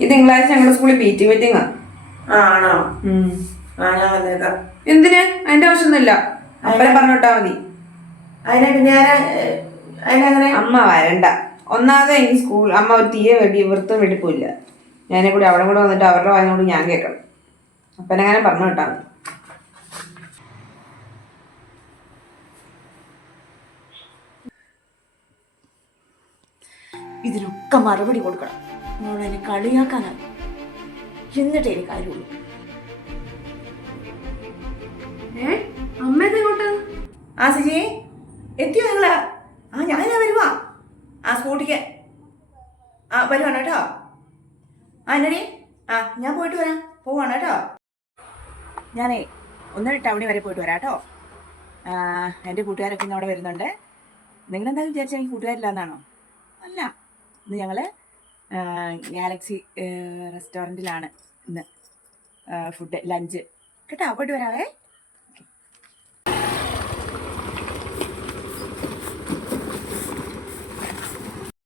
ഈ തിങ്കളാഴ്ച ഞങ്ങളുടെ സ്കൂളിൽ പി ടി മീറ്റിംഗ് ആണോ? ഞാൻ വന്നേക്കാം. എന്തിന്? അതിന്റെ ആവശ്യമൊന്നുമില്ല, അപ്പനെ പറഞ്ഞിട്ടാ മതി. അതിനെ പിന്നെ അതിനങ്ങനെ അമ്മ വരണ്ട. ഒന്നാമതെ എനിക്ക് സ്കൂൾ അമ്മ ഒരു തീരെ വൃത്തം വെടിപ്പില്ല. ഞാനെ കൂടി അവിടെ കൂടെ വന്നിട്ട് അവരുടെ വായനോട് ഞാൻ കേൾക്കണം. അപ്പനെങ്ങനെ പറഞ്ഞു കേട്ടാ മതി. ഇതിനൊക്കെ മറുപടി കൊടുക്കണം. മോളെന്നെ കളിയാക്കാനാണ്, എന്നിട്ടേ എനിക്ക് കാര്യമുള്ളൂ. അമ്മേങ്ങോട്ട്? സിജി എത്തിയോ നിങ്ങള്? ഞാനാ വരുവാ. സ്കൂട്ടിക്ക് വരുവാണ് കേട്ടോ. എന്നടി ഞാൻ പോയിട്ട് വരാം, പോവാണ് കേട്ടോ. ഞാനേ ഒന്ന് ടൗണിൽ വരെ പോയിട്ട് വരാം കേട്ടോ. എൻ്റെ കൂട്ടുകാരൊക്കെ ഇന്ന് അവിടെ വരുന്നുണ്ട്. നിങ്ങളെന്താ വിചാരിച്ചാൽ എനിക്ക് കൂട്ടുകാരില്ലാന്നാണോ? അല്ല, ഇന്ന് ഞങ്ങൾ ഗാലക്സി റെസ്റ്റോറൻറ്റിലാണ് ഇന്ന് ഫുഡ് ലഞ്ച് കേട്ടോ. പോയിട്ട് വരാവേ.